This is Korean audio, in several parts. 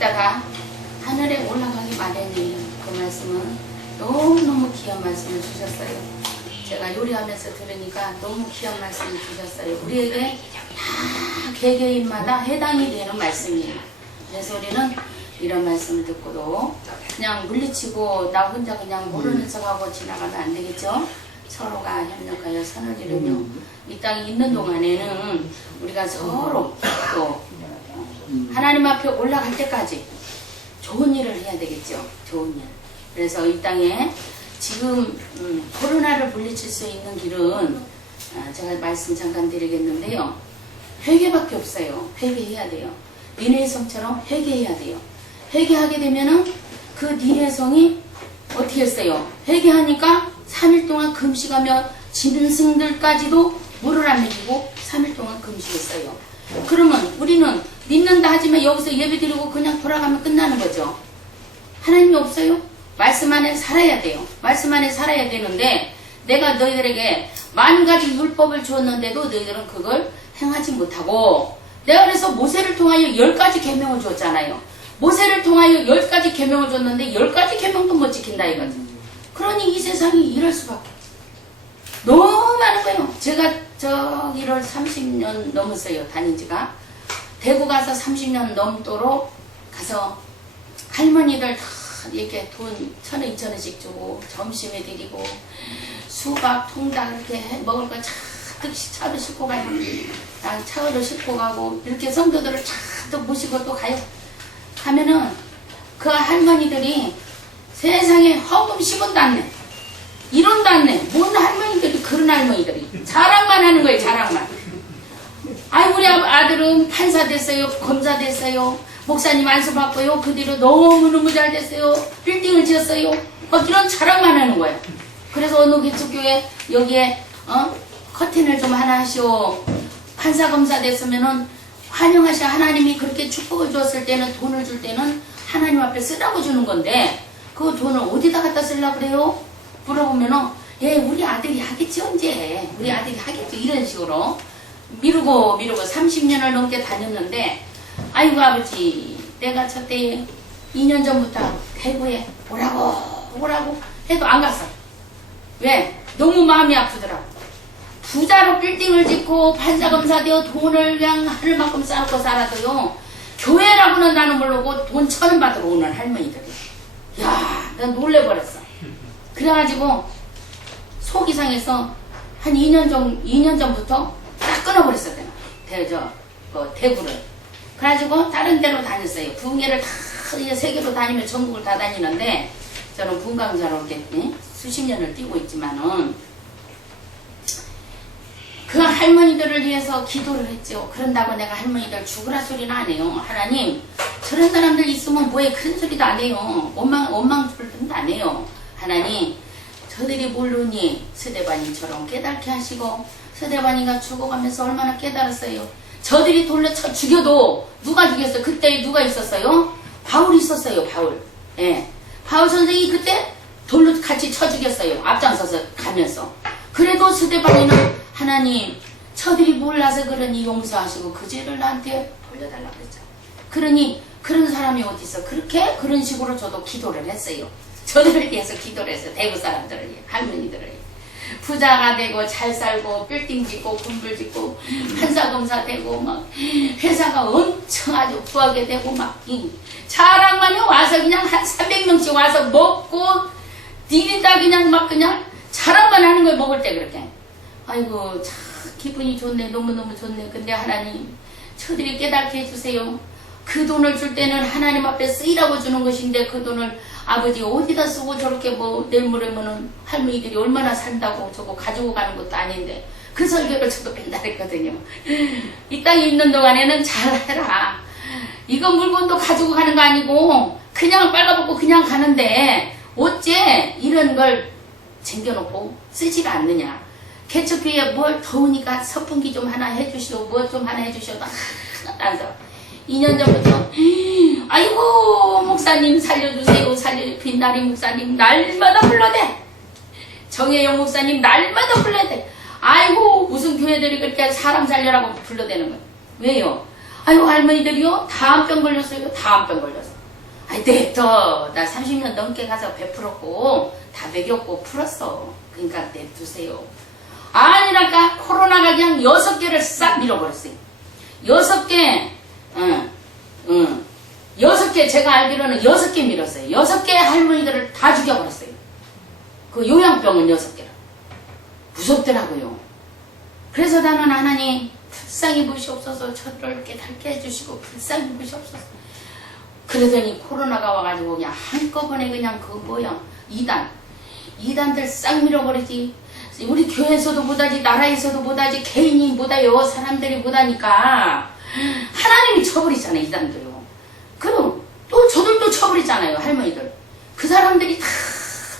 이따가 하늘에 올라가기 마련이에요. 그 말씀은 너무너무 귀한 말씀을 주셨어요. 제가 요리하면서 들으니까 너무 귀한 말씀을 주셨어요. 우리에게 다 개개인마다 해당이 되는 말씀이에요. 그래서 우리는 이런 말씀을 듣고도 그냥 물리치고 나 혼자 그냥 모르는 척하고 지나가면 안 되겠죠. 서로가 협력하여 선을 이루며 이 땅에 있는 동안에는 우리가 서로 또 하나님 앞에 올라갈 때까지 좋은 일을 해야 되겠죠. 좋은 일. 그래서 이 땅에 지금 코로나를 물리칠 수 있는 길은 제가 말씀 잠깐 드리겠는데요. 회개밖에 없어요. 회개해야 돼요. 니네의 성처럼 회개해야 돼요. 회개하게 되면은 그 니네의 성이 어떻게 했어요? 회개하니까 3일 동안 금식하며 짐승들까지도 물을 안 먹이고 3일 동안 금식했어요. 그러면 우리는 믿는다 하지만 여기서 예배드리고 그냥 돌아가면 끝나는 거죠. 하나님이 없어요? 말씀 안에 살아야 돼요. 말씀 안에 살아야 되는데 내가 너희들에게 만 가지 율법을 주었는데도 너희들은 그걸 행하지 못하고 내가 그래서 모세를 통하여 10가지 계명을 줬잖아요. 모세를 통하여 10가지 계명을 줬는데 10가지 계명도 못 지킨다 이거죠. 그러니 이 세상이 이럴 수밖에 너무 많은 거예요. 제가 저기를 30년 넘었어요. 다닌 지가. 대구 가서 30년 넘도록 가서 할머니들 다 이렇게 돈 1,000원, 2,000원씩 주고 점심에 드리고 수박, 통닭 이렇게 먹을 거 잔뜩 차로 싣고 가요. 난 차로 싣고 가고 이렇게 성도들을 잔뜩 모시고 또 가요. 가면은 그 할머니들이 세상에 허금 10원도 안 내. 1원도 안 내. 뭔 할머니들이 그런 할머니들이 자랑만 하는 거예요. 자랑만. 아이 우리 아들은 판사 됐어요. 검사 됐어요. 목사님 안수받고요. 그 뒤로 너무너무 잘 됐어요. 빌딩을 지었어요. 이런 자랑만 하는 거예요. 그래서 어느 기초교회 여기에 커튼을 좀 하나 하시오. 판사 검사 됐으면은 환영하셔. 하나님이 그렇게 축복을 주었을 때는 돈을 줄 때는 하나님 앞에 쓰라고 주는 건데 그 돈을 어디다 갖다 쓰려고 그래요? 물어보면은 예 우리 아들이 하겠지 언제 우리 아들이 하겠지 이런 식으로 미루고 30년을 넘게 다녔는데 아이고 아버지 내가 저때 2년 전부터 대구에 오라고 해도 안 갔어. 왜? 너무 마음이 아프더라고. 부자로 빌딩을 짓고 판사검사 되어 돈을 그냥 하늘만큼 쌓고 살아도요 교회라고는 나는 모르고 돈 1,000원 받으러 오는 할머니들이 야, 난 놀래버렸어. 그래가지고 속이 상해서 한 2년 전부터 딱 끊어버렸어. 대구를. 그래가지고 다른 데로 다녔어요. 부흥회를 다 세계로 다니면 전국을 다 다니는데 저는 부흥강사로 이렇게 수십 년을 뛰고 있지만은 그 할머니들을 위해서 기도를 했죠. 그런다고 내가 할머니들 죽으라 소리는 안 해요. 하나님 저런 사람들 있으면 뭐해 그런 소리도 안 해요. 원망불등도 안 해요. 하나님 저들이 모르니 스데반인처럼 깨닫게 하시고 스데반이가 죽어가면서 얼마나 깨달았어요. 저들이 돌려 쳐 죽여도 누가 죽였어요? 그때 누가 있었어요? 바울이 있었어요. 바울. 예. 바울 선생이 그때 돌로 같이 쳐 죽였어요. 앞장서서 가면서. 그래도 스데반이는 하나님 저들이 몰라서 그러니 용서하시고 그 죄를 나한테 돌려달라고 그랬죠. 그러니 그런 사람이 어디 있어. 그런 식으로 저도 기도를 했어요. 저들을 위해서 기도를 했어요. 대구 사람들을 위해 할머니들을 위해. 부자가 되고 잘 살고 빌딩 짓고 군불 짓고 판사검사 되고 막 회사가 엄청 아주 부하게 되고 막 자랑만이 와서 그냥 한 300명씩 와서 먹고 디디다 그냥 막 그냥 자랑만 하는 걸 먹을 때 그렇게 아이고 참 기분이 좋네. 너무너무 좋네. 근데 하나님 저들이 깨닫게 해주세요. 그 돈을 줄 때는 하나님 앞에 쓰이라고 주는 것인데 그 돈을 아버지 어디다 쓰고 저렇게 뭐 내일 모레면은 할머니들이 얼마나 산다고 저거 가지고 가는 것도 아닌데 그 설교를 저도 맨날 했거든요. 이 땅에 있는 동안에는 잘해라. 이거 물건도 가지고 가는 거 아니고 그냥 빨가벗고 그냥 가는데 어째 이런 걸 챙겨놓고 쓰지가 않느냐. 개척교회에 뭘 더우니까 선풍기 좀 하나 해주시오. 뭐 좀 하나 해주시오. 하나도 2년 전부터 아이고 목사님 살려주세요. 빛나리 목사님 날마다 불러대. 정혜영 목사님 날마다 불러대. 아이고 무슨 교회들이 그렇게 사람 살려라고 불러대는 거예요. 왜요? 아이고 할머니들이요 다암병 걸렸어요. 다암병 걸렸어. 아이, 냅둬. 나 30년 넘게 가서 베풀었고, 다 먹였고, 풀었어. 그러니까 냅두세요. 아니라니까, 코로나가 그냥 6개를 싹 밀어버렸어요. 6개, 6개, 제가 알기로는 6개 밀었어요. 6개 할머니들을 다 죽여버렸어요. 그 요양병은 6개라. 무섭더라고요. 그래서 나는 하나님, 불쌍히 보시옵소서, 저를 깨닫게 해주시고, 불쌍히 보시옵소서. 그러더니 코로나가 와가지고 그냥 한꺼번에 그냥 그 뭐야, 이단들 싹 밀어버리지. 우리 교회에서도 못하지, 나라에서도 못하지, 개인이 못하요, 사람들이 못하니까 하나님이 쳐버리잖아요, 이단들요. 그럼 또 저들도 쳐버리잖아요, 할머니들. 그 사람들이 다,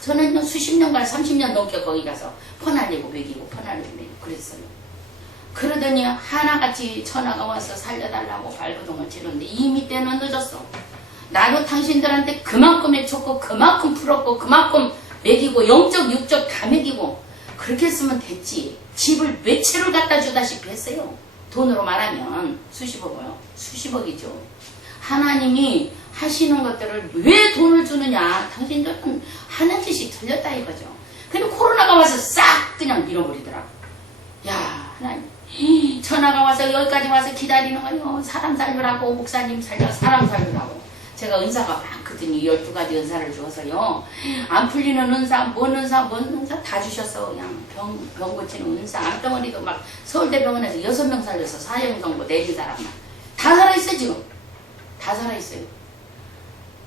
저는 수십 년간 30년 넘게 거기 가서 퍼날리고 먹이고 퍼날리고 먹이고 그랬어요. 그러더니 하나같이 전화가 와서 살려달라고 발버둥을 치는데 이미 때는 늦었어. 나도 당신들한테 그만큼 해줬고 그만큼 풀었고 그만큼 먹이고 영적 육적 다 먹이고 그렇게 했으면 됐지. 집을 몇 채를 갖다 주다시피 했어요. 돈으로 말하면 수십억이요. 수십억이죠. 하나님이 하시는 것들을 왜 돈을 주느냐. 당신들은 하는 짓이 틀렸다 이거죠. 근데 코로나가 와서 싹 그냥 밀어버리더라고. 야, 하나님. 전화가 와서 여기까지 와서 기다리는 거요. 사람 살려라고, 목사님 살려, 사람 살려라고. 제가 은사가 많거든요. 12가지 은사를 주어서요. 안 풀리는 은사, 뭔 은사 다 주셨어. 그냥 병 고치는 은사. 암덩어리도 막 서울대병원에서 6명 살려서 사형선고 내린 사람만. 다 살아있어요, 지금. 다 살아있어요.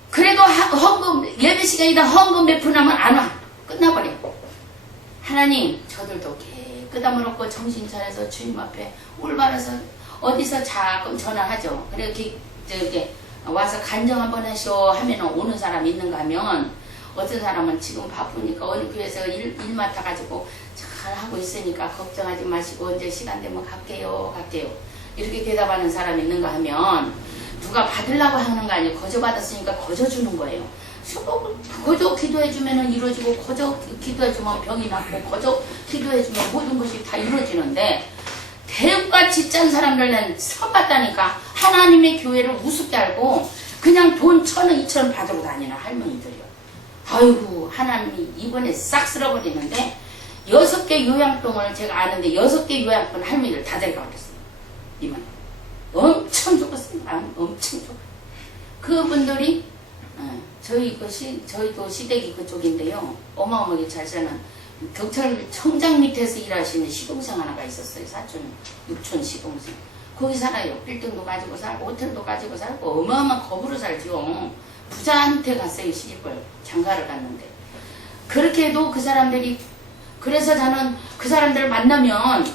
그래도 헌금, 예배 시간이다 헌금 베푸나면 안 와. 끝나버려. 하나님, 저들도 끄다물었고 정신 차려서 주님 앞에 올바라서 어디서 자꾸 전화하죠. 그래 이렇게 와서 간정 한번 하시오 하면 오는 사람 있는가 하면 어떤 사람은 지금 바쁘니까 어느 교회에서 일 맡아가지고 잘 하고 있으니까 걱정하지 마시고 언제 시간 되면 갈게요 이렇게 대답하는 사람이 있는가 하면 누가 받으려고 하는 거 아니에요. 거저 받았으니까 거저 주는 거예요. 거저 기도해주면 이루어지고 거저 기도해주면 병이 낫고 거저 기도해주면 모든 것이 다 이루어지는데 대우같이 짠 사람들은 선받다니까 하나님의 교회를 우습게 알고 그냥 돈 1,000원 2,000원 받으러 다니는 할머니들이요. 아이고 하나님이 이번에 싹 쓸어버리는데 6개 요양병을 제가 아는데 6개 요양병 할머니들 다 데려가 버렸어요. 이번에 엄청 죽었어요. 엄청 죽었어요. 그분들이 저희도 시댁이 그쪽인데요. 어마어마하게 잘 사는 경찰청장 밑에서 일하시는 시동생 하나가 있었어요. 사촌, 육촌 시동생. 거기 살아요. 빌딩도 가지고 살고 호텔도 가지고 살고 어마어마한 겁으로 살죠. 부자한테 갔어요. 시집을. 장가를 갔는데. 그렇게 해도 그 사람들이 그래서 저는 그 사람들을 만나면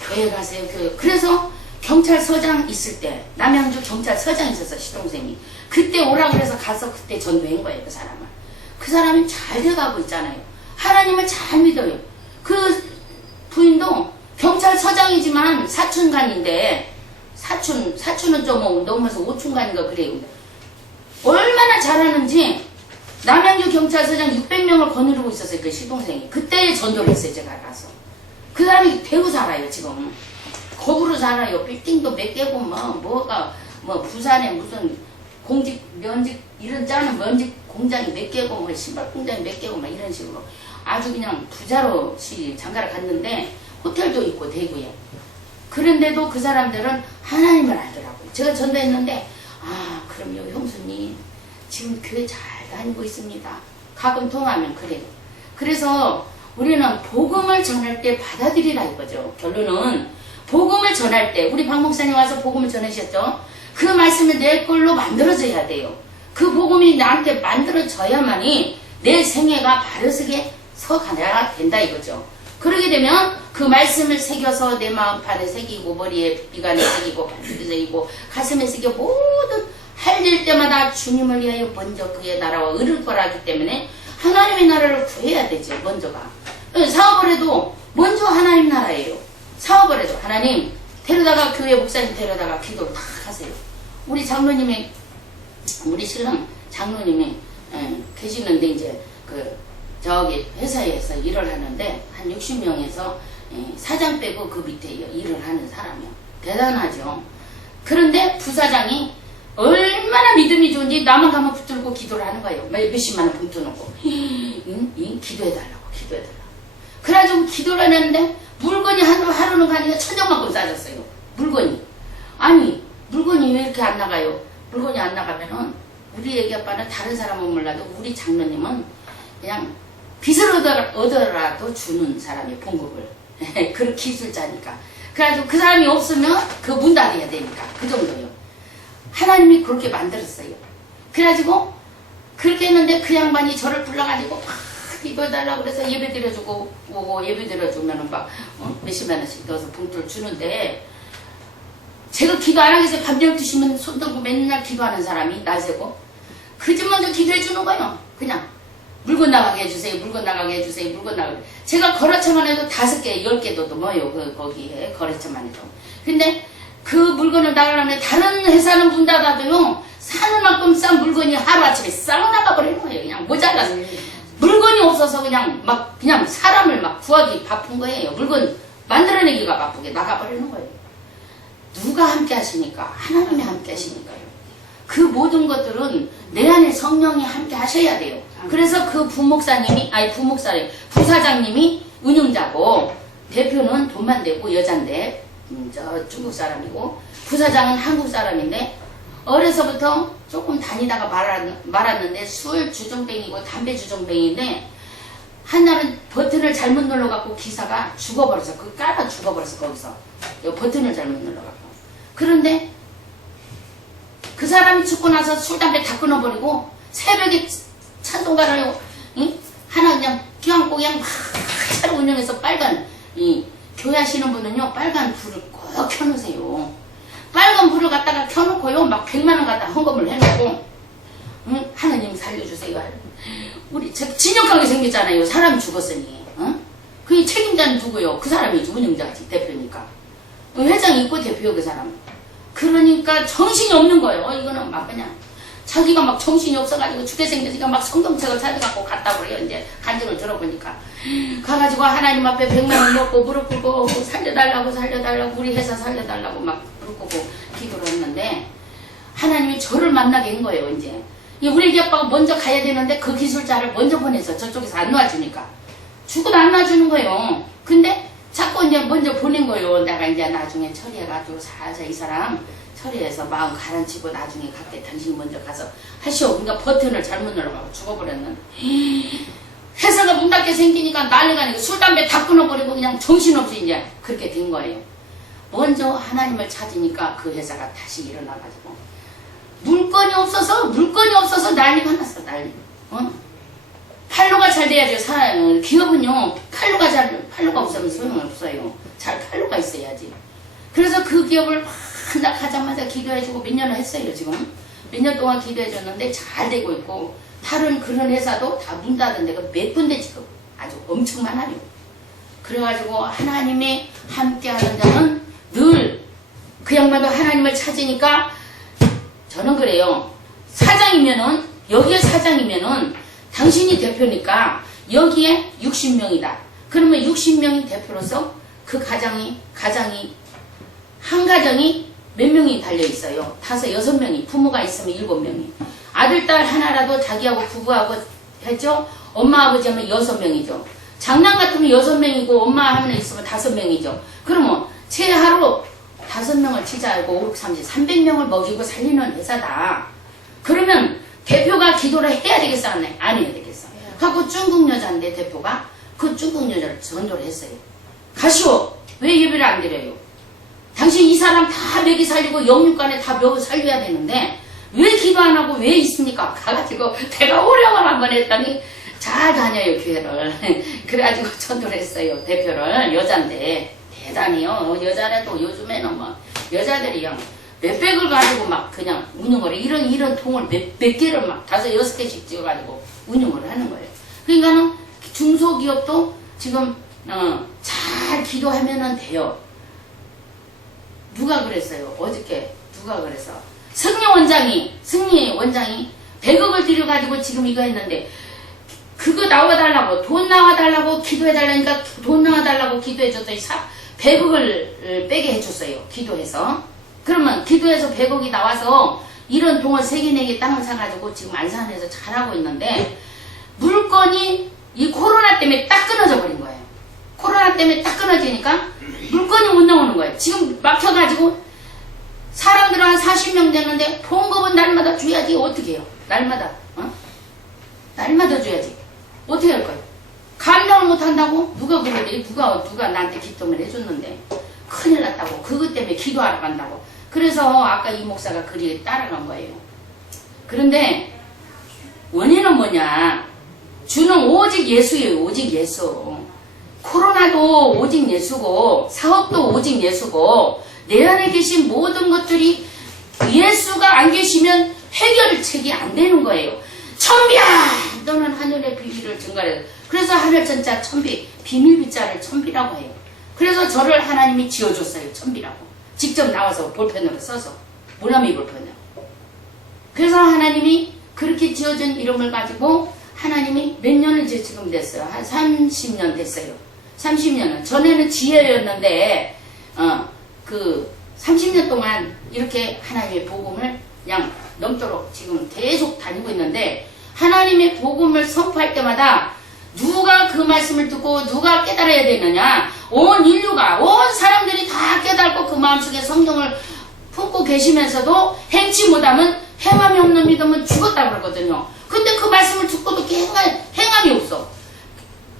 교회 가세요. 교회. 그래서 경찰서장 있을 때 남양주 경찰서장 있었어. 시동생이. 그때 오라고 해서 가서 그때 전도한 거예요. 그 사람을. 그 사람이 잘 돼가고 있잖아요. 하나님을 잘 믿어요. 그 부인도 경찰서장이지만 사춘간인데 사춘은 좀 넘어서 오춘간인가 그래요. 얼마나 잘하는지 남양주 경찰서장 600명을 거느리고 있었어요. 그 시동생이. 그때 전도를 했어요. 제가 가서. 그 사람이 대구 살아요. 지금. 거부로 살아요. 빌딩도 몇 개고 부산에 무슨 공직 면직 이런 짜는 면직 공장이 몇 개고 신발 공장이 몇 개고 이런 식으로 아주 그냥 부자로 장가를 갔는데 호텔도 있고 대구에. 그런데도 그 사람들은 하나님을 알더라고요. 제가 전도했는데 그럼요 형수님 지금 교회 잘 다니고 있습니다. 가끔 통화하면 그래요. 그래서 우리는 복음을 전할 때 받아들이라 이거죠. 결론은 복음을 전할 때 우리 박 목사님 와서 복음을 전하셨죠. 그 말씀을 내 걸로 만들어져야 돼요. 그 복음이 나한테 만들어져야만이 내 생애가 바르게 서가야 된다 이거죠. 그러게 되면 그 말씀을 새겨서 내 마음판에 새기고 머리에 비간에 새기고 발에 새기고 가슴에 새겨 모든 할 일 때마다 주님을 위하여 먼저 그의 나라와 의를 구하기 때문에 하나님의 나라를 구해야 되죠. 먼저가. 사업을 해도 먼저 하나님 나라예요. 사업을 해도 하나님 데려다가 교회 목사님 데려다가 기도를 다 하세요. 우리 장로님이 우리 신랑 장로님이 계시는데 이제 저기 회사에서 일을 하는데 한 60명에서 사장 빼고 그 밑에 일을 하는 사람이요. 대단하죠. 그런데 부사장이 얼마나 믿음이 좋은지 나만 가면 붙들고 기도를 하는 거예요. 몇십만 원 붙들고 기도해달라고 기도해달라고. 그래가지고 기도를 했는데 물건이 하루는 가니까 천정만큼 싸졌어요. 물건이. 아니 물건이 왜 이렇게 안 나가요? 물건이 안 나가면은 우리 애기 아빠는 다른 사람은 몰라도 우리 장로님은 그냥 빚을 얻어라도 주는 사람이 봉급을. 그 기술자니까. 그래가지고 그 사람이 없으면 그 문 닫아야 되니까 그 정도요. 하나님이 그렇게 만들었어요. 그래가지고 그렇게 했는데 그 양반이 저를 불러가지고 막 기도해달라고 그래서 예배 드려주고 오고 예배 드려주면은 막 몇십만 원씩 넣어서 봉투를 주는데 제가 기도 안 하겠어요. 밤 12시면 손 들고 맨날 기도하는 사람이 날새고 그 집 먼저 기도해 주는 거예요. 그냥 물건 나가게 해주세요. 물건 나가게 해주세요. 물건 나가게. 제가 거래처만 해도 5개, 10개도 넘어요. 거기에 거래처만 해도. 근데 그 물건을 나가려면 다른 회사는 문 닫아도요. 사는 만큼 싼 물건이 하루아침에 싹 나가버리는 거예요. 그냥 모자라서. 물건이 없어서 그냥 사람을 막 구하기 바쁜 거예요. 물건 만들어내기가 바쁘게 나가버리는 거예요. 누가 함께 하시니까? 하나님이 함께 하시니까요. 그 모든 것들은 내 안에 성령이 함께 하셔야 돼요. 그래서 그 부사장님이 운영자고 대표는 돈만 대고 여잔데 저 중국 사람이고 부사장은 한국 사람인데 어려서부터 조금 다니다가 말았는데 술 주정뱅이고 담배 주정뱅이인데 한날은 버튼을 잘못 눌러갖고 기사가 죽어버렸어. 그 깔아 죽어버렸어. 거기서 버튼을 잘못 눌러갖고. 그런데 그 사람이 죽고 나서 술 담배 다 끊어버리고 새벽에 찬송가를 하나 그냥 껴안고 그냥 막 차로 운영해서 빨간 교회 하시는 분은요 빨간 불을 꼭 켜놓으세요. 빨간 불을 갖다가 켜놓고요 막 100만 원 갖다 헌금을 해놓고 하나님 살려주세요. 우리 진역하게 생겼잖아요. 사람이 죽었으니. 그 책임자는 누구요? 그 사람이 운영자지 대표니까. 회장이 있고 대표요 그 사람. 그러니까 정신이 없는 거예요. 이거는 막 그냥 자기가 막 정신이 없어가지고 죽게 생겨서 막 성경책을 찾아갖고 갔다 그래요. 이제 간증을 들어보니까 가가지고 하나님 앞에 100만 원 넣고 무릎 꿇고 살려달라고 우리 회사 살려달라고 막 무릎 꿇고 기도를 했는데 하나님이 저를 만나게 한 거예요. 이제 우리 애기 아빠가 먼저 가야 되는데 그 기술자를 먼저 보내서 저쪽에서 안 놔주니까 죽어도 안 놔주는 거예요. 근데 자꾸 이제 먼저 보낸 거예요. 내가 이제 나중에 처리해가지고 살살 이 사람 처리해서 마음 가라앉히고 나중에 갈게. 당신이 먼저 가서 하시오. 그러니까 버튼을 잘못 눌러가지고 죽어버렸는데 회사가 문 닫게 생기니까 난리가 아니고 술 담배 다 끊어버리고 그냥 정신없이 이제 그렇게 된 거예요. 먼저 하나님을 찾으니까 그 회사가 다시 일어나가지고 물건이 없어서 난리가 났어. 난리. 팔로가 잘 돼야죠. 기업은요 팔로가 없으면 소용없어요. 잘 팔로가 있어야지. 그래서 그 기업을 막 가자마자 기도해주고 몇 년을 했어요. 지금 몇 년 동안 기도해줬는데 잘 되고 있고 다른 그런 회사도 다 문 닫은 데가 몇 군데 지금 아주 엄청 많아요. 그래가지고 하나님이 함께하는 자는 늘 그 양반도 하나님을 찾으니까 저는 그래요. 사장이면은 여기에 사장이면은 당신이 대표니까 여기에 60명이다. 그러면 60명이 대표로서 그 가정이 한 가정이 몇 명이 달려있어요. 5, 6명이 부모가 있으면 7명이 아들 딸 하나라도 자기하고 부부하고 했죠. 엄마 아버지 하면 6명이죠. 장남 같으면 6명이고 엄마 하면 있으면 5명이죠. 그러면 최하로 5명을 치자고 5, 6, 30, 300명을 먹이고 살리는 회사다. 그러면 대표가 기도를 해야 되겠어? 안 해야 되겠어? 갖고 중국 여자인데 대표가 그 중국 여자를 전도를 했어요. 가시오. 왜 예배를 안 드려요? 당신 이 사람 다 먹이 살리고 영육간에 다 먹이 살려야 되는데 왜 기도 안 하고 왜 있습니까? 가가지고 내가 오령을 한번 했더니 잘 다녀요 교회를. 그래가지고 전도를 했어요. 대표를. 여잔데 대단해요. 여자라도 요즘에는 뭐 여자들이 그냥 몇백을 가지고 막 그냥 운영을 해. 이런 통을 몇 개를 막 5, 6개씩 찍어가지고 운영을 하는 거예요. 그러니까는 중소기업도 지금 잘 기도하면은 돼요. 누가 그랬어요? 어저께 누가 그랬어? 승리 원장이 100억을 들여가지고 지금 이거 했는데 그거 나와달라고 돈 나와달라고 기도해달라니까 돈 나와달라고 기도해줬더니 100억을 빼게 해줬어요. 기도해서. 그러면 기도해서 100억이 나와서 이런 동원 3개 땅을 사가지고 지금 안산에서 잘하고 있는데 물건이 이 코로나 때문에 딱 끊어져 버린 거예요. 코로나 때문에 딱 끊어지니까 물건이 못 나오는 거예요. 지금 막혀가지고 사람들 한 40명 되는데 봉급은 날마다 줘야지. 어떻게 해요? 날마다 날마다 줘야지. 어떻게 할 거예요? 감당을 못한다고? 누가 그러지? 누가 나한테 기도를 해줬는데 큰일 났다고. 그것 때문에 기도하러 간다고. 그래서 아까 이 목사가 그리 따라간 거예요. 그런데 원인은 뭐냐? 주는 오직 예수예요. 오직 예수. 코로나도 오직 예수고 사업도 오직 예수고 내 안에 계신 모든 것들이 예수가 안 계시면 해결책이 안 되는 거예요. 천비야! 너는 하늘의 비밀을 증가해서 그래서 하늘천자 천비, 비밀빗자를 천비라고 해요. 그래서 저를 하나님이 지어줬어요. 천비라고. 직접 나와서 볼펜으로 써서 모나미 볼펜으로. 그래서 하나님이 그렇게 지어준 이름을 가지고 하나님이 몇 년을 지금 됐어요. 한 30년 됐어요. 30년은. 전에는 지혜였는데 30년 동안 이렇게 하나님의 복음을 그냥 넘도록 지금 계속 다니고 있는데 하나님의 복음을 선포할 때마다 누가 그 말씀을 듣고 누가 깨달아야 되느냐? 온 인류가, 온 사람들이 다 깨닫고 그 마음속에 성경을 품고 계시면서도 행치 못하면 행함이 없는 믿음은 죽었다고 그러거든요. 근데 그 말씀을 듣고도 행함이 없어.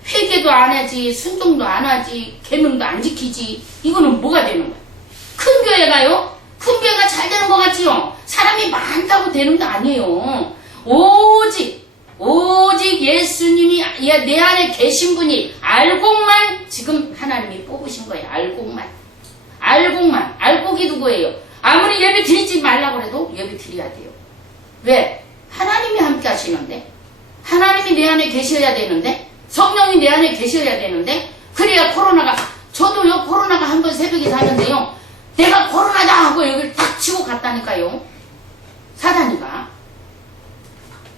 회개도 안 하지, 순종도 안 하지, 계명도 안 지키지. 이거는 뭐가 되는 거야? 큰 교회가요? 큰 교회가 잘 되는 것 같지요? 사람이 많다고 되는 게 아니에요. 오직 예수님이 내 안에 계신 분이 알고만 지금 하나님이 뽑으신 거예요. 알고만. 알고 기도거예요. 아무리 예배 드리지 말라고 해도 예배 드려야 돼요. 왜? 하나님이 함께 하시는데, 하나님이 내 안에 계셔야 되는데, 성령이 내 안에 계셔야 되는데, 그래야 저도요, 코로나가 한 번 새벽에 사는데요, 내가 코로나다 하고 여기를 딱 치고 갔다니까요. 사단이가.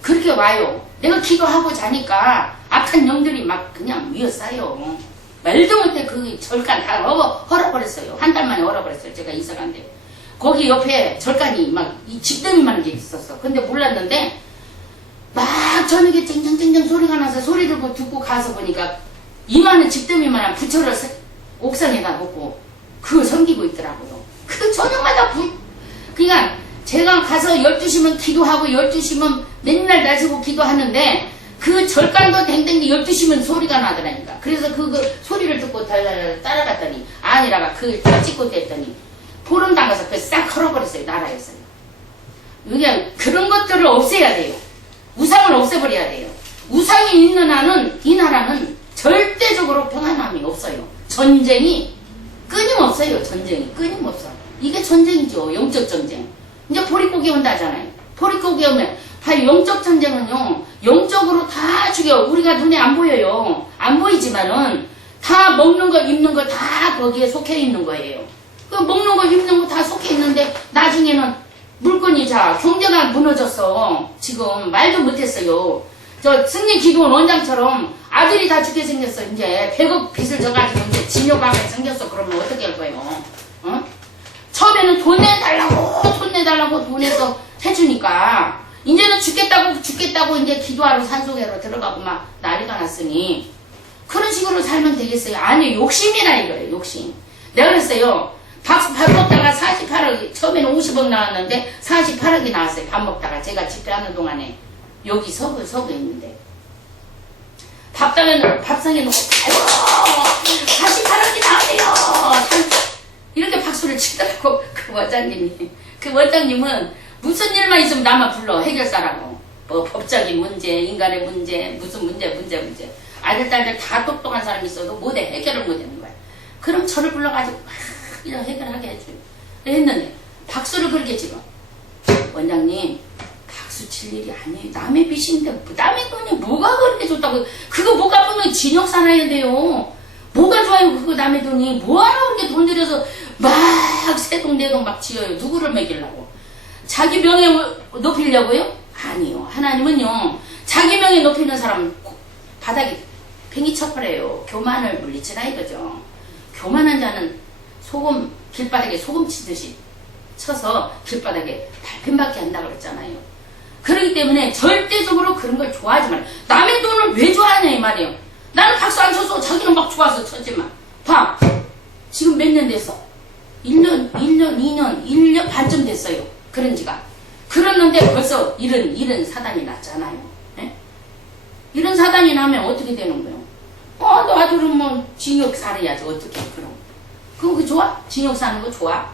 그렇게 와요. 내가 기도하고 자니까 악한 영들이 막 그냥 위어싸요. 말도 못해 그 절간 다 얼어버렸어요. 한 달 만에 얼어버렸어요. 제가 이사간데. 거기 옆에 절간이 막 이 집더미만 게 있었어. 근데 몰랐는데 막 저녁에 쨍쨍쨍쨍 소리가 나서 소리 듣고 가서 보니까 이만한 집더미만한 부처를 옥상에다 놓고 그거 섬기고 있더라고요. 그 저녁마다 그러니까 제가 가서 12시면 기도하고 12시면 맨날 나서고 기도하는데 그 절간도 댕댕이 12시면 소리가 나더라니까. 그래서 그 소리를 듣고 따라갔더니 아니라가 그걸 다 찍고 뗐더니 보름 당가서 그걸 싹 헐어버렸어요. 나라였어요. 그냥 그런 것들을 없애야 돼요. 우상을 없애버려야 돼요. 우상이 있는 한은 이 나라는 절대적으로 평안함이 없어요. 전쟁이 끊임없어요. 끊임없어. 이게 전쟁이죠. 영적 전쟁. 이제 보릿고기 온다 하잖아요. 보릿고기 오면 영적 전쟁은요. 영적으로 다 죽여. 우리가 눈에 안 보여요. 안 보이지만은 다 먹는 거 입는 거 다 거기에 속해 있는 거예요. 그 먹는 거 입는 거 다 속해 있는데 나중에는 물건이 경제가 무너졌어. 지금 말도 못했어요. 저 승리 기도원 원장처럼 아들이 다 죽게 생겼어. 이제 100억 빚을 져가지고 이제 진료가게 생겼어. 그러면 어떻게 할 거예요? 처음에는 돈 내달라고 돈에서 해주니까 이제는 죽겠다고 이제 기도하러 산속으로 들어가고 막 난리가 났으니 그런 식으로 살면 되겠어요? 아니, 욕심이라 이거예요. 욕심. 내가 그랬어요. 밥 먹다가 48억이 처음에는 50억 나왔는데 48억이 나왔어요. 밥 먹다가 제가 집회하는 동안에 여기 서구 있는데 밥상에 놓고 아이고 48억이 나왔네요. 이렇게 박수를 치더라고. 그 원장님은 무슨 일만 있으면 나만 불러. 해결사라고. 뭐 법적인 문제, 인간의 문제, 무슨 문제. 아들, 딸들 다 똑똑한 사람이 있어도 해결을 못하는 거야. 그럼 저를 불러가지고 이런 해결하게 해줘요. 했는데 박수를 그렇게 치고 원장님 박수 칠 일이 아니에요. 남의 빚인데 남의 돈이 뭐가 그렇게 좋다고. 그거 못 갚으면 징역 살아야 돼요. 뭐가 좋아요. 그거 남의 돈이 뭐하러 그렇게 돈 들여서 막 새동내동 막 지어요. 누구를 먹이려고. 자기 명예 높이려고요? 아니요. 하나님은요. 자기 명예 높이는 사람은 바닥에 팽이 쳐버려요. 교만을 물리치라 이거죠. 교만한 자는 길바닥에 소금 치듯이 쳐서 길바닥에 발핀받게 한다고 그랬잖아요. 그렇기 때문에 절대적으로 그런 걸 좋아하지 말아요. 남의 돈을 왜 좋아하냐 이 말이에요. 나는 박수 안 쳤어. 자기는 막 좋아서 쳤지만. 봐. 지금 몇 년 됐어? 1년, 2년 반쯤 됐어요. 그런 지가. 그랬는데 벌써 이런 사단이 났잖아요. 예? 이런 사단이 나면 어떻게 되는 거예요? 너 아들은 뭐 징역 살아야지. 어떻게 그럼. 그거 좋아? 징역 사는 거 좋아?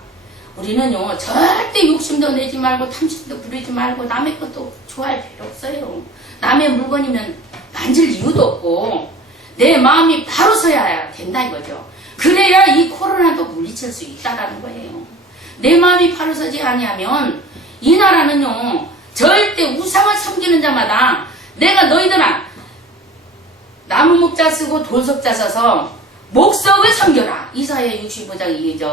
우리는요 절대 욕심도 내지 말고 탐심도 부리지 말고 남의 것도 좋아할 필요 없어요. 남의 물건이면 만질 이유도 없고 내 마음이 바로 서야 된다 이거죠. 그래야 이 코로나도 물리칠 수 있다라는 거예요. 내 마음이 바로 서지 아니하면 이 나라는요 절대 우상을 섬기는 자마다 내가 너희들아 나무 목자 쓰고 돌석자 써서 목석을 섬겨라. 이사야 65장 이게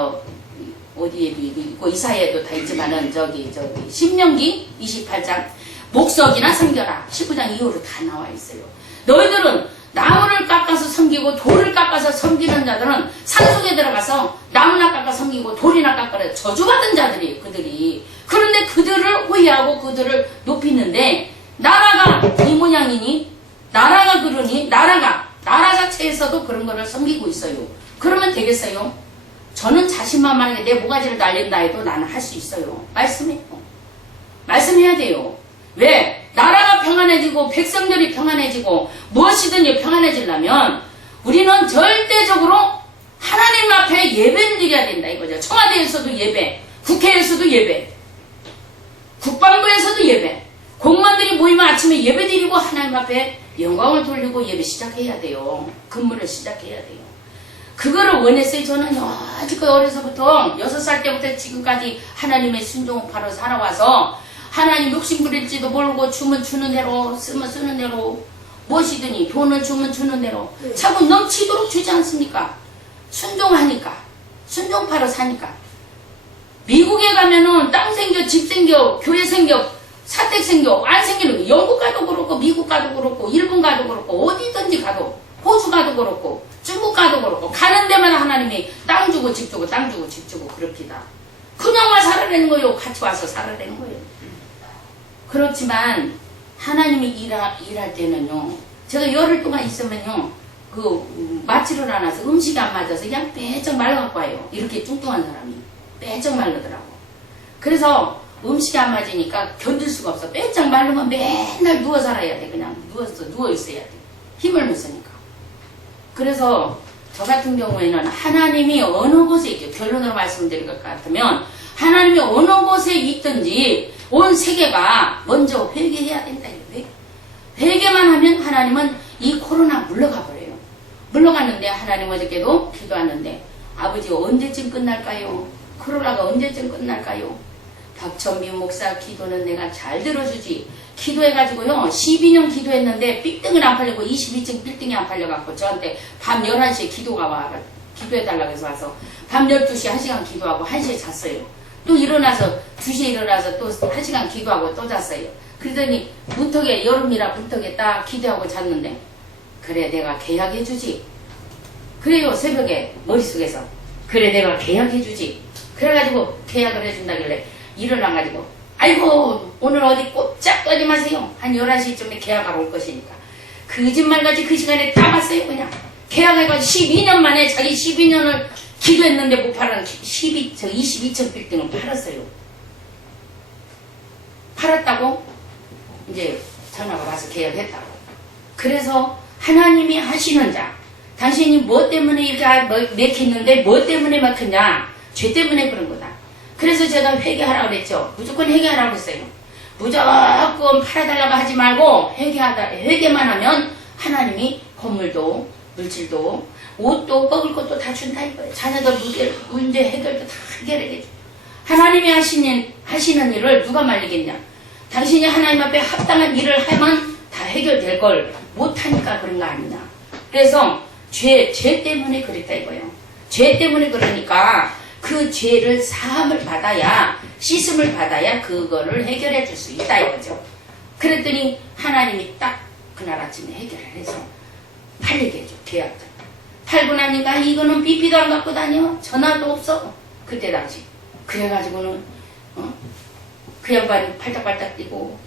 어디에도 있고 이사야에도 다 있지만은 저기 신명기 28장 목석이나 섬겨라. 19장 이후로 다 나와 있어요. 너희들은 나무를 깎아서 섬기고 돌을 깎아서 섬기는 자들은 산속에 들어가서 나무나 깎아 섬기고 돌이나 깎아서 저주받은 자들이 그들이. 그런데 그들을 호위하고 그들을 높이는데 나라가 이 모양이니 나라가 그러니 나라 자체에서도 그런 거를 섬기고 있어요. 그러면 되겠어요? 저는 자신만만하게 내 모가지를 날린다 해도 나는 할 수 있어요. 말씀해요. 말씀해야 돼요. 왜? 나라가 평안해지고 백성들이 평안해지고 무엇이든지 평안해지려면 우리는 절대적으로 하나님 앞에 예배를 드려야 된다 이거죠. 청와대에서도 예배, 국회에서도 예배, 국방부에서도 예배, 공무원들이 모이면 아침에 예배 드리고 하나님 앞에 영광을 돌리고 예배 시작해야 돼요. 근무를 시작해야 돼요. 그거를 원했어요. 저는 아직까지 어려서부터 6살 때부터 지금까지 하나님의 순종파로 살아와서 하나님 욕심 부릴지도 모르고 주면 주는 대로 쓰면 쓰는 대로 무엇이든지 돈을 주면 주는 대로 자꾸 넘치도록 주지 않습니까? 순종하니까 순종파로 사니까. 미국에 가면은 땅 생겨 집 생겨 교회 생겨 사택 생겨 안 생기는 거 영국 가도 그렇고 미국 가도 그렇고 일본 가도 그렇고 어디든지 가도 호주 가도 그렇고 중국 가도 그렇고 가는 데마다 하나님이 땅 주고 집 주고 땅 주고 집 주고 그럽니다. 그냥 와 살아내는 거예요. 같이 와서 살아내는 거예요. 그렇지만 하나님이 일할 때는요 제가 열흘 동안 있으면요 맞지를 않아서 음식이 안 맞아서 그냥 빼쩍 말라갖고 와요. 이렇게 뚱뚱한 사람이 빼쩍 마르더라고. 그래서 음식이 안 맞으니까 견딜 수가 없어. 빼짝 마르면 맨날 누워 살아야 돼. 그냥 누워 있어야 돼. 힘을 못 쓰니까. 그래서 저 같은 경우에는 하나님이 어느 곳에 있죠. 결론으로 말씀드릴 것 같으면 하나님이 어느 곳에 있든지 온 세계가 먼저 회개해야 된다. 회개만 하면 하나님은 이 코로나 물러가 버려요. 물러갔는데 하나님 어저께도 기도하는데 아버지 언제쯤 끝날까요? 코로나가 언제쯤 끝날까요? 박천빈 목사 기도는 내가 잘 들어주지. 기도해가지고요 12년 기도했는데 빌딩은 안 팔리고 22층 빌딩이 안 팔려갖고 저한테 밤 11시에 기도가 와 기도해달라고 해서 와서 밤 12시에 1시간 기도하고 1시에 잤어요. 또 일어나서 2시에 일어나서 또 1시간 기도하고 또 잤어요. 그러더니 문턱에 여름이라 문턱에 딱 기도하고 잤는데 그래 내가 계약해주지. 그래요 새벽에 머릿속에서 그래 내가 계약해주지. 그래가지고 계약을 해준다길래 일어나가지고 아이고 오늘 어디 꼼짝 떠지 마세요. 한 11시쯤에 계약하러 올 것이니까. 거짓말같이 그 시간에 다 봤어요. 그냥 계약해가지고 12년 만에 자기 12년을 기도했는데 못 팔은 22층 빌딩을 팔았어요. 팔았다고 이제 전화가 와서 계약했다고. 그래서 하나님이 하시는 자 당신이 뭐 때문에 이렇게 맥혔는데 뭐 때문에 막혔냐? 죄 때문에 그런 거다. 그래서 제가 회개하라고 그랬죠. 무조건 회개하라고 했어요. 무조건 팔아달라고 하지 말고 회개만 하면 하나님이 건물도 물질도 옷도 먹을 것도 다 준다 이거예요. 자녀들 문제 해결도 다 해결해 줘. 하나님이 하시는 일을 누가 말리겠냐. 당신이 하나님 앞에 합당한 일을 하면 다 해결될 걸 못하니까 그런 거 아니냐. 그래서 죄 때문에 그랬다 이거예요. 죄 때문에 그러니까 그 죄를 사함을 받아야 씻음을 받아야 그거를 해결해 줄 수 있다 이거죠. 그랬더니 하나님이 딱 그날 아침에 해결을 해서 팔리게 해줘. 계약도 팔고 나니까 이거는 BP도 안 갖고 다녀. 전화도 없어. 그때 당시. 그래가지고는 그 양반이 팔딱팔딱 뛰고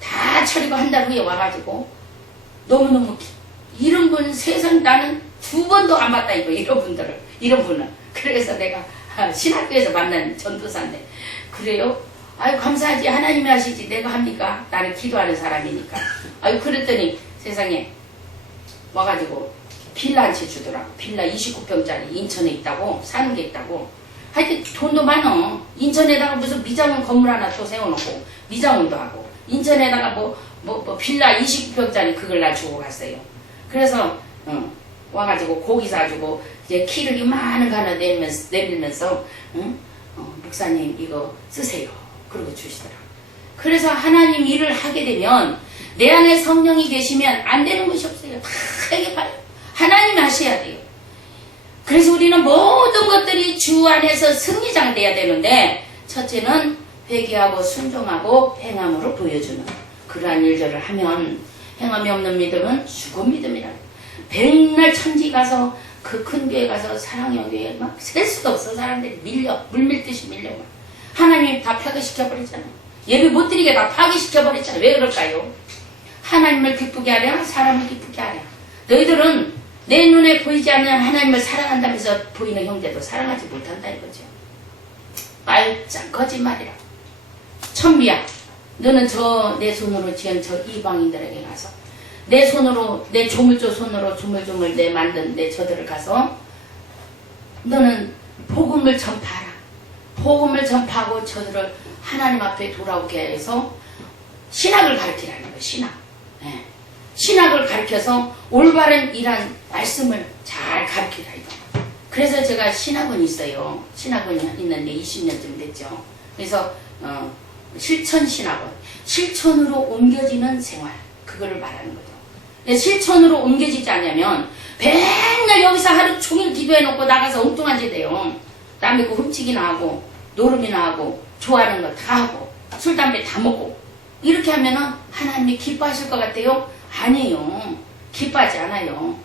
다 처리고 한 달 후에 와가지고 너무너무 이런 분 세상 나는 2번도 안 봤다 이거 이런 분은 그래서 내가 신학교에서 만난 전도사인데 그래요? 아유 감사하지 하나님이 하시지 내가 합니까? 나는 기도하는 사람이니까 아유 그랬더니 세상에 와가지고 빌라 한 채 주더라고. 빌라 29평짜리 인천에 있다고 사는 게 있다고. 하여튼 돈도 많어. 인천에다가 무슨 미장원 건물 하나 또 세워놓고 미장원도 하고 인천에다가 뭐 빌라 29평짜리 그걸 날 주고 갔어요. 그래서 와가지고 고기 사주고 이제 키를 이만한 거 하나 내밀면서 목사님 이거 쓰세요. 그러고 주시더라고. 그래서 하나님 일을 하게 되면 내 안에 성령이 계시면 안 되는 것이 없어요. 다 이게 봐요. 하나님이 하셔야 돼요. 그래서 우리는 모든 것들이 주 안에서 승리자가 돼야 되는데 첫째는 회개하고 순종하고 행함으로 보여주는 그러한 일들을 하면 행함이 없는 믿음은 죽은 믿음이라. 백날 천지 가서 그 큰 교회 가서 사랑의 교회 막 셀 수도 없어 사람들이 물밀듯이 밀려. 하나님 다 파괴시켜버리잖아요. 예배 못 드리게 다 파괴시켜버리잖아요. 왜 그럴까요? 하나님을 기쁘게 하랴 사람을 기쁘게 하랴. 너희들은 내 눈에 보이지 않는 하나님을 사랑한다면서 보이는 형제도 사랑하지 못한다 이거죠. 말짱 거짓말이라. 천비야 너는 내 손으로 지은 저 이방인들에게 가서 내 손으로 내 조물조 손으로 조물조물 내 만든 내 저들을 가서 너는 복음을 전파하라. 복음을 전파하고 저들을 하나님 앞에 돌아오게 해서 신학을 가르치라는 거예요. 신학. 네. 신학을 가르쳐서 올바른 이란 말씀을 잘 가르치라 이거. 그래서 제가 신학원 있어요. 신학원이 있는데 20년쯤 됐죠. 그래서 실천신학원. 실천으로 옮겨지는 생활. 그거를 말하는 거죠. 실천으로 옮겨지지 않으면 맨날 여기서 하루 종일 기도해놓고 나가서 엉뚱한 짓 해요. 남의 거 훔치기나 하고 노름이나 하고 좋아하는 거 다 하고 술 담배 다 먹고 이렇게 하면은 하나님이 기뻐하실 것 같아요? 아니에요. 기뻐하지 않아요.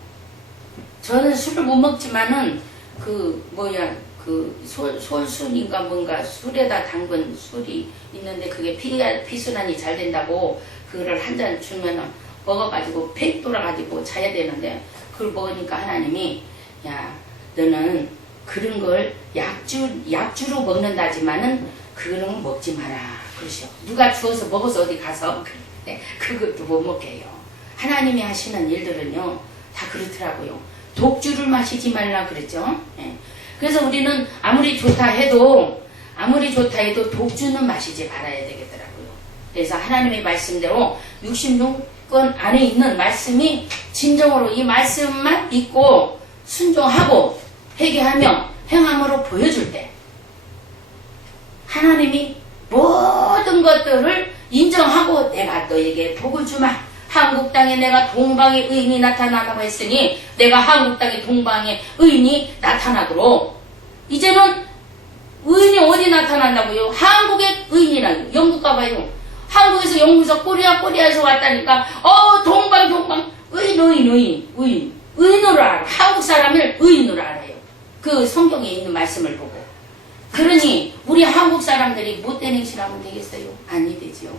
저는 술을 못 먹지만은 솔순인가 뭔가 술에다 담근 술이 있는데 그게 피순환이 잘 된다고 그거를 한 잔 주면은 먹어가지고 팩 돌아가지고 자야 되는데 그걸 먹으니까 하나님이 야 너는 그런 걸 약주로 먹는다지만은 그런 거 먹지 마라 그러시오. 누가 주워서 먹어서 어디 가서 그것도 못 먹게 해요. 하나님이 하시는 일들은요 다 그렇더라고요. 독주를 마시지 말라 그랬죠. 네. 그래서 우리는 아무리 좋다 해도 독주는 마시지 말아야 되겠더라고요. 그래서 하나님의 말씀대로 66권 안에 있는 말씀이 진정으로 이 말씀만 믿고 순종하고 회개하며 행함으로 보여줄 때 하나님이 모든 것들을 인정하고 내가 너에게 복을 주마. 한국 땅에 내가 동방의 의인이 나타나라고 했으니 내가 한국 땅에 동방의 의인이 나타나도록 이제는 의인이 어디 나타난다고요? 한국의 의인이라고. 영국 가봐요. 한국에서 영국에서 코리아에서 왔다니까 동방 의인으로 알아. 한국 사람을 의인으로 알아요. 그 성경에 있는 말씀을 보고. 그러니 우리 한국 사람들이 못된 행실하면 되겠어요? 아니 되지요.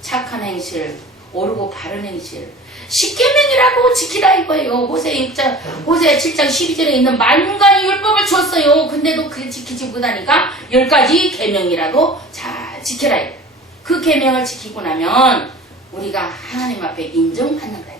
착한 행실, 옳고 바른 행실, 십계명이라고 지키라 이거예요. 호세아 7장 12절에 있는 만가지 율법을 줬어요. 근데도 그게 지키지 못하니까 10가지 계명이라도 잘 지켜라. 그 계명을 지키고 나면 우리가 하나님 앞에 인정받는다.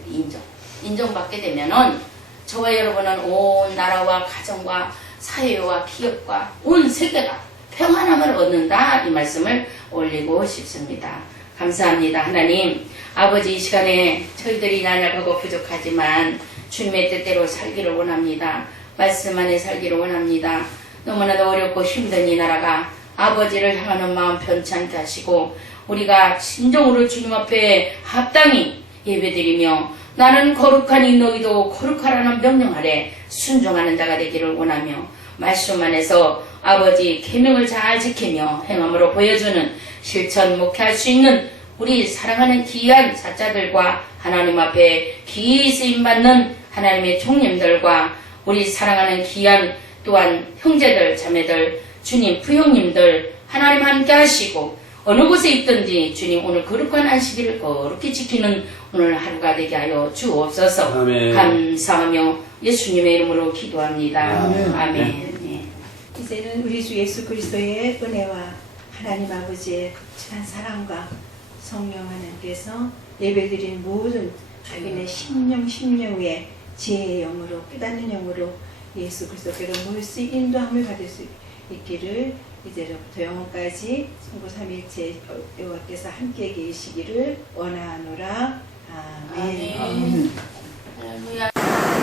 인정받게 되면은 저와 여러분은 온 나라와 가정과 사회와 기업과 온 세계가 평안함을 얻는다. 이 말씀을 올리고 싶습니다. 감사합니다. 하나님 아버지 이 시간에 저희들이 나약하고 부족하지만 주님의 뜻대로 살기를 원합니다. 말씀 안에 살기를 원합니다. 너무나도 어렵고 힘든 이 나라가 아버지를 향하는 마음 편찮게 하시고 우리가 진정으로 주님 앞에 합당히 예배드리며 나는 거룩하니 너희도 거룩하라는 명령 아래 순종하는 자가 되기를 원하며 말씀 안에서 아버지 계명을 잘 지키며 행함으로 보여주는 실천 목회할 수 있는 우리 사랑하는 귀한 사자들과 하나님 앞에 귀히 쓰임받는 하나님의 종님들과 우리 사랑하는 귀한 또한 형제들 자매들 주님 부형님들 하나님 함께 하시고 어느 곳에 있든지 주님 오늘 거룩한 안식일을 거룩히 지키는 오늘 하루가 되게 하여 주옵소서. 아멘. 감사하며 예수님의 이름으로 기도합니다. 아멘. 아멘. 네. 이제는 우리 주 예수 그리스도의 은혜와 하나님 아버지의 거룩한 사랑과 성령 하나님께서 예배드린 모든 자기네 심령 위에 지혜의 영으로 깨닫는 영으로 예수 그리스도께로 몰수 인도함을 받을 수 있기를 이제로부터 영원까지 성부 삼위일체 여호와께서 함께 계시기를 원하노라. 아멘. 아멘. 할렐루야.